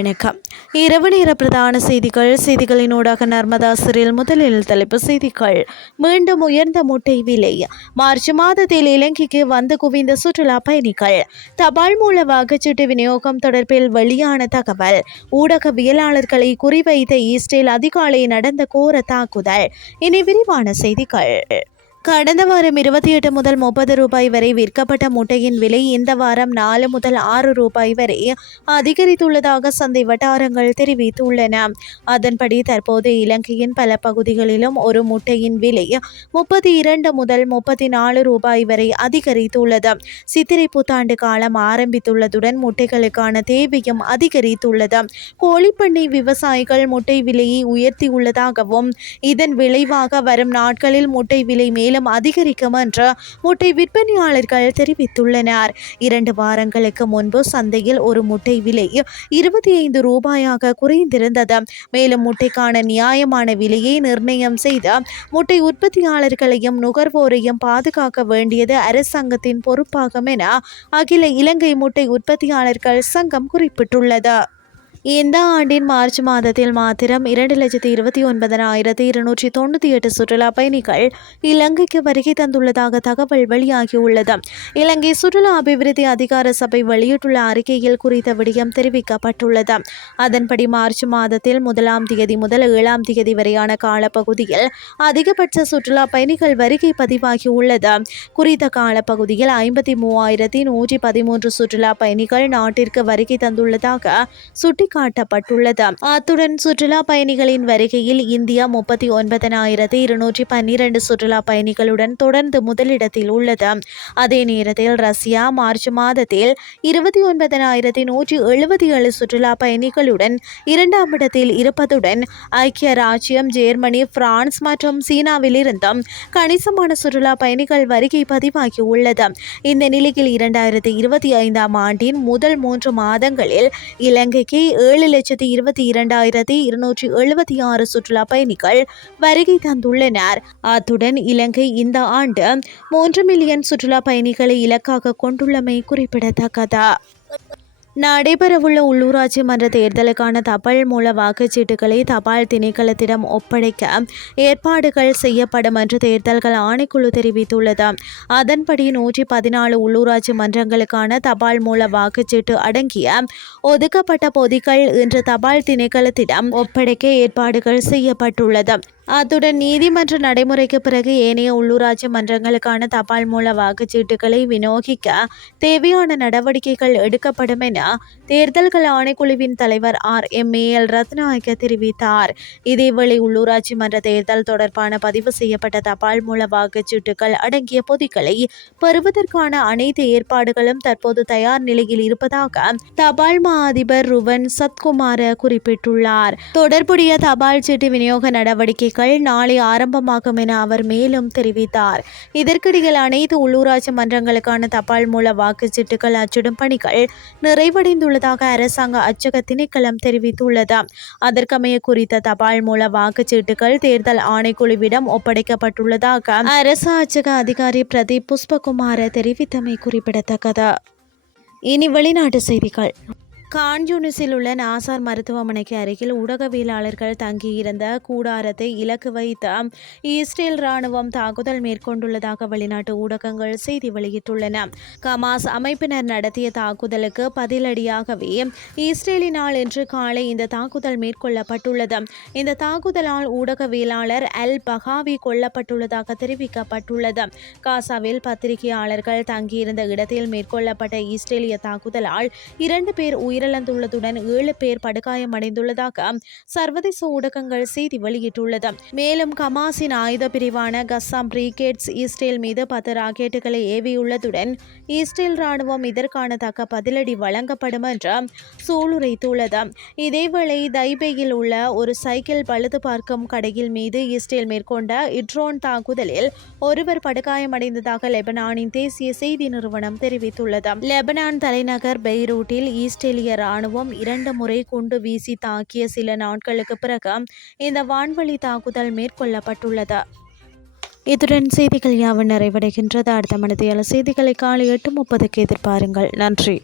வணக்கம். இரவு நேர பிரதான செய்திகளினூடாக நர்மதா சிறில் முதலில் தலைப்பு செய்திகள். மீண்டும் உயர்ந்த முட்டை விலை. மார்ச் மாதத்தில் இலங்கைக்கு வந்து குவிந்த சுற்றுலா பயணிகள். தபால் மூல வாக்குச்சீட்டு விநியோகம் தொடர்பில் வெளியான தகவல். ஊடகவியலாளர்களை குறிவைத்த ஈஸ்டில் அதிகாலை நடந்த கோர தாக்குதல். இனி விரிவான செய்திகள். கடந்த வாரம் 28 முதல் 30 ரூபாய் வரை விற்கப்பட்ட முட்டையின் விலை இந்த வாரம் 4 முதல் 6 ரூபாய் வரை அதிகரித்துள்ளதாக சந்தை வட்டாரங்கள் தெரிவித்துள்ளன. அதன்படி தற்போது இலங்கையின் பல பகுதிகளிலும் ஒரு முட்டையின் விலை 32 முதல் 34 ரூபாய் வரை அதிகரித்துள்ளது. சித்திரை புத்தாண்டு காலம் ஆரம்பித்துள்ளதுடன் முட்டைகளுக்கான தேவையும் அதிகரித்துள்ளது. கோழிப்பண்ணை விவசாயிகள் முட்டை விலையை உயர்த்தியுள்ளதாகவும் இதன் விளைவாக வரும் நாட்களில் முட்டை விலை மேலும் அதிகரிக்கும் என்று முட்டை விற்பனையாளர்கள் தெரிவித்துள்ளனர். 2 வாரங்களுக்கு முன்பு சந்தையில் ஒரு முட்டை விலை 25 ரூபாயாக குறைந்திருந்தது. மேலும் முட்டைக்கான நியாயமான விலையை நிர்ணயம் செய்த முட்டை உற்பத்தியாளர்களையும் நுகர்வோரையும் பாதுகாக்க வேண்டியது அரசாங்கத்தின் பொறுப்பாகும் என அகில இலங்கை முட்டை உற்பத்தியாளர்கள் சங்கம் குறிப்பிட்டுள்ளது. இந்த ஆண்டின் மார்ச் மாதத்தில் மாத்திரம் 2,29,298 சுற்றுலா பயணிகள் இலங்கைக்கு வருகை தந்துள்ளதாக தகவல் வெளியாகியுள்ளது. இலங்கை சுற்றுலா அபிவிருத்தி அதிகார சபை வெளியிட்டுள்ள அறிக்கையில் குறித்த விடயம் தெரிவிக்கப்பட்டுள்ளது. அதன்படி மார்ச் மாதத்தில் 1ஆம் தேதி முதல் 7ஆம் தேதி வரையான காலப்பகுதியில் அதிகபட்ச சுற்றுலா பயணிகள் வருகை பதிவாகியுள்ளது. குறித்த காலப்பகுதியில் 53,113 சுற்றுலா பயணிகள் நாட்டிற்கு வருகை தந்துள்ளதாக காட்டப்பட்டுள்ளது. அத்துடன் சுற்றுலா பயணிகளின் வருகையில் இந்தியா 39,212 சுற்றுலா பயணிகளுடன் தொடர்ந்து முதலிடத்தில் உள்ளது. அதே நேரத்தில் ரஷ்யா மார்ச் மாதத்தில் 29,177 சுற்றுலா பயணிகளுடன் 2ஆம் இடத்தில் இருப்பதுடன் ஐக்கிய ராஜ்யம், ஜெர்மனி, பிரான்ஸ் மற்றும் சீனாவில் இருந்தும் கணிசமான சுற்றுலா பயணிகள் வருகை பதிவாகியுள்ளது. இந்த நிலையில் 2025ஆம் ஆண்டின் முதல் 3 மாதங்களில் இலங்கைக்கு 7,22,276 சுற்றுலா பயணிகள் வருகை தந்துள்ளனர். அத்துடன் இலங்கை இந்த ஆண்டு 3 மில்லியன் சுற்றுலா பயணிகளை இலக்காக கொண்டுள்ளமை குறிப்பிடத்தக்கது. நடைபெறவுள்ள உள்ளூராட்சி மன்ற தேர்தலுக்கான தபால் மூல வாக்குச்சீட்டுகளை தபால் திணைக்களத்திடம் ஒப்படைக்க ஏற்பாடுகள் செய்யப்படும் என்று தேர்தல்கள் ஆணைக்குழு தெரிவித்துள்ளது. அதன்படி 114 உள்ளூராட்சி மன்றங்களுக்கான தபால் மூல வாக்குச்சீட்டு அடங்கிய ஒதுக்கப்பட்ட பொதிகள் இன்று தபால் திணைக்களத்திடம் ஒப்படைக்க ஏற்பாடுகள் செய்யப்பட்டுள்ளது. அத்துடன் நீதிமன்ற நடைமுறைக்கு பிறகு ஏனைய உள்ளூராட்சி மன்றங்களுக்கான தபால் மூல வாக்குச்சீட்டுகளை விநியோகிக்க தேவையான நடவடிக்கைகள் எடுக்கப்படும் என தேர்தல்கள் ஆணைக்குழுவின் தலைவர் RMAL ரத்நாயக்க தெரிவித்தார். இதேவேளை உள்ளூராட்சி மன்ற தேர்தல் தொடர்பான பதிவு செய்யப்பட்ட தபால் மூல வாக்குச்சீட்டுகள் அடங்கிய பொதிகளை பெறுவதற்கான அனைத்து ஏற்பாடுகளும் தற்போது தயார் நிலையில் இருப்பதாக தபால் மா அதிபர் ருவன் சத்குமார குறிப்பிட்டுள்ளார். தொடர்புடைய தபால் சீட்டு விநியோக நடவடிக்கைகள் நாளை ஆரம்பமாகும் என அவர் மேலும் தெரிவித்தார். இதற்கிடையில் அனைத்து உள்ளூராட்சி மன்றங்களுக்கான தபால் மூல வாக்குச்சீட்டுகள் அச்சிடும் பணிகள் நிறைவடைந்துள்ளதாக அரசாங்க அச்சக திணைக்களம் தெரிவித்துள்ளது. அதற்கமைய குறித்த தபால் மூல வாக்குச்சீட்டுகள் தேர்தல் ஆணைக்குழுவிடம் ஒப்படைக்கப்பட்டுள்ளதாக அரசு அச்சக அதிகாரி பிரதீப் புஷ்பகுமார தெரிவித்தமை குறிப்பிடத்தக்கது. இனி வெளிநாட்டு செய்திகள். கான்யூனிஸில் உள்ள நாசார் மருத்துவமனைக்கு அருகில் ஊடகவியலாளர்கள் தங்கியிருந்த கூடாரத்தை இலக்கு வைத்த இஸ்ரேல் ராணுவம் தாக்குதல் மேற்கொண்டுள்ளதாக வெளிநாட்டு ஊடகங்கள் செய்தி வெளியிட்டுள்ளன. கமாஸ் அமைப்பினர் நடத்திய தாக்குதலுக்கு பதிலடியாகவே இஸ்ரேலினால் இன்று காலை இந்த தாக்குதல் மேற்கொள்ளப்பட்டுள்ளது. இந்த தாக்குதலால் ஊடகவியலாளர் அல் பகாவி கொல்லப்பட்டுள்ளதாக தெரிவிக்கப்பட்டுள்ளது. காசாவில் பத்திரிகையாளர்கள் தங்கியிருந்த இடத்தில் மேற்கொள்ளப்பட்ட இஸ்ரேலிய தாக்குதலால் 2 பேர் உயிரிழந்துள்ளதுடன் 7 பேர் படுகாயமடைந்துள்ளதாக சர்வதேச ஊடகங்கள் செய்தி வெளியிட்டுள்ளது. மேலும் கமாஸின் ஆயுத பிரிவான கஸ்ஸாம் பிரிகேட்ஸ் இஸ்ரேல் மீது 10 ராக்கெட்டுகளை ஏவியுள்ளதுடன் இஸ்ரேல் ராணுவம் இதற்கான தக்க பதிலடி வழங்கப்படும் என்று சூளுரைத்துள்ளது. இதேவேளை தைபேயில் உள்ள ஒரு சைக்கிள் பழுது பார்க்கும் கடையில் மீது இஸ்ரேல் மேற்கொண்ட ட்ரோன் தாக்குதலில் ஒருவர் படுகாயமடைந்ததாக லெபனானின் தேசிய செய்தி நிறுவனம் தெரிவித்துள்ளது. லெபனான் தலைநகர் பெய்ரூட்டில் இஸ்ரேலிய ராணுவம் 2 முறை குண்டு வீசி தாக்கிய சில நாட்களுக்கு பிறகு இந்த வான்வழி தாக்குதல் மேற்கொள்ளப்பட்டுள்ளது. இத்துடன் செய்திகள் யாவும் நிறைவடைகின்றது. அடுத்த மணித்தியால செய்திகளை காலை 8:30க்கு எதிர்பாருங்கள். நன்றி.